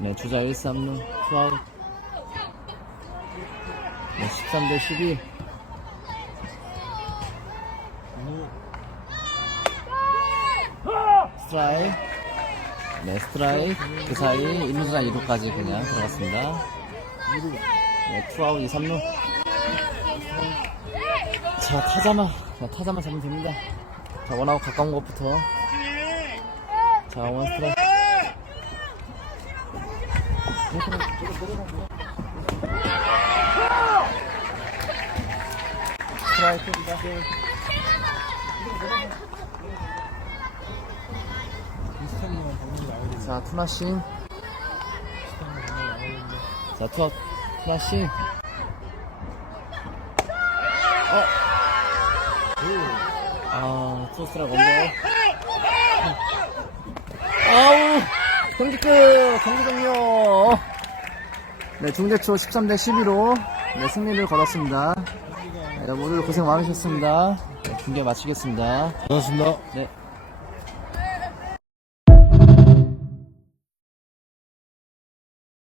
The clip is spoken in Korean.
네, 주자 1, 3루, 투아웃. 네, 13대 12. 스트라이크. 네, 스트라이크. 그 사이 1루수랑 2루까지 그냥 들어갔습니다. 네, 투아웃 2, 3루. 자, 타자만, 자, 타자만 잡으면 됩니다. 자, 원아웃 가까운 것부터. 자, 원 스트라이크. 자, 투나싱. 자, 투아, 투나싱. 어? 아, 투스트라이크 경기 끝! 경기 종료! 네, 중대초 13대 12로 네, 승리를 거뒀습니다. 네, 모두 고생 많으셨습니다. 네, 중계 마치겠습니다. 고맙습니다. 네.